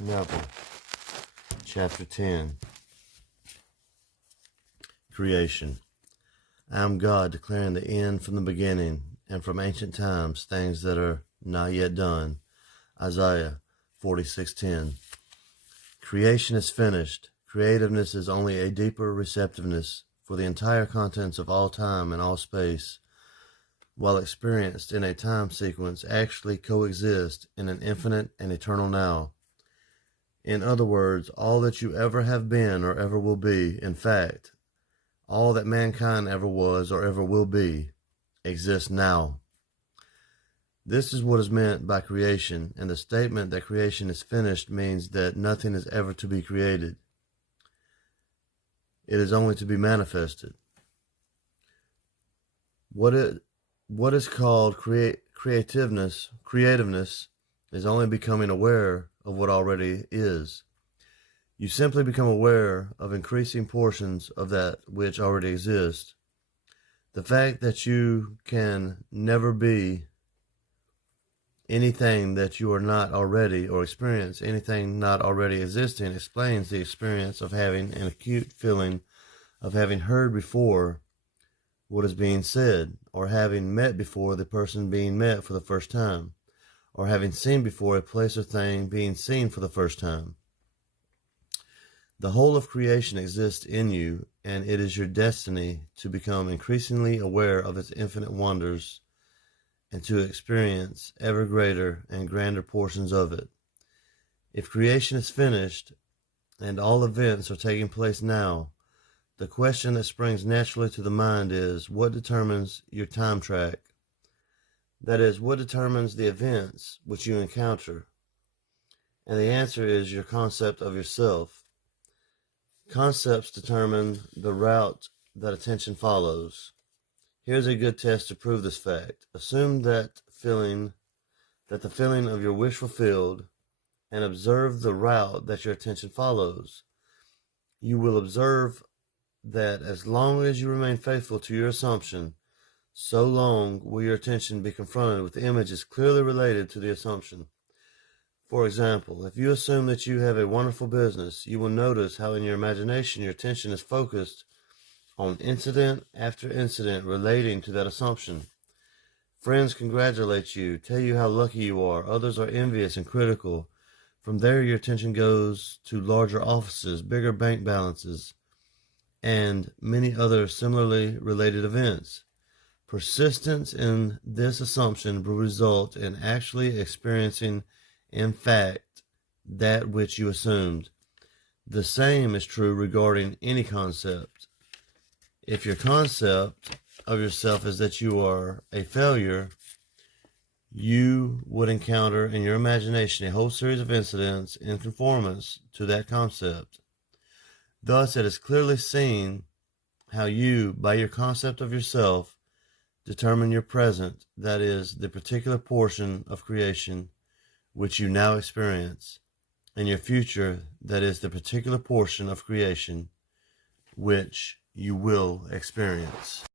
Neville, chapter 10. Creation. I am God, declaring the end from the beginning, and from ancient times things that are not yet done. Isaiah 46:10. Creation is finished. Creativeness is only a deeper receptiveness for the entire contents of all time and all space, while experienced in a time sequence, actually coexist in an infinite and eternal now. In other words, all that you ever have been or ever will be, in fact, all that mankind ever was or ever will be, exists now. This is what is meant by creation, and the statement that creation is finished means that nothing is ever to be created. It is only to be manifested. What is called creativeness is only becoming aware of what already is. You simply become aware of increasing portions of that which already exists. The fact that you can never be anything that you are not already, or experience anything not already existing, explains the experience of having an acute feeling of having heard before what is being said, or having met before the person being met for the first time, or having seen before a place or thing being seen for the first time. The whole of creation exists in you, and it is your destiny to become increasingly aware of its infinite wonders and to experience ever greater and grander portions of it. If creation is finished and all events are taking place now, the question that springs naturally to the mind is, what determines your time track? That is, what determines the events which you encounter? And the answer is your concept of yourself. Concepts determine the route that attention follows. Here's a good test to prove this fact. Assume that the feeling of your wish fulfilled, and observe the route that your attention follows. You will observe that as long as you remain faithful to your assumption, so long will your attention be confronted with images clearly related to the assumption. For example, if you assume that you have a wonderful business, you will notice how in your imagination your attention is focused on incident after incident relating to that assumption. Friends congratulate you, tell you how lucky you are. Others are envious and critical. From there, your attention goes to larger offices, bigger bank balances, and many other similarly related events. Persistence in this assumption will result in actually experiencing, in fact, that which you assumed. The same is true regarding any concept. If your concept of yourself is that you are a failure, you would encounter in your imagination a whole series of incidents in conformance to that concept. Thus, it is clearly seen how you, by your concept of yourself, determine your present, that is, the particular portion of creation which you now experience, and your future, that is, the particular portion of creation which you will experience.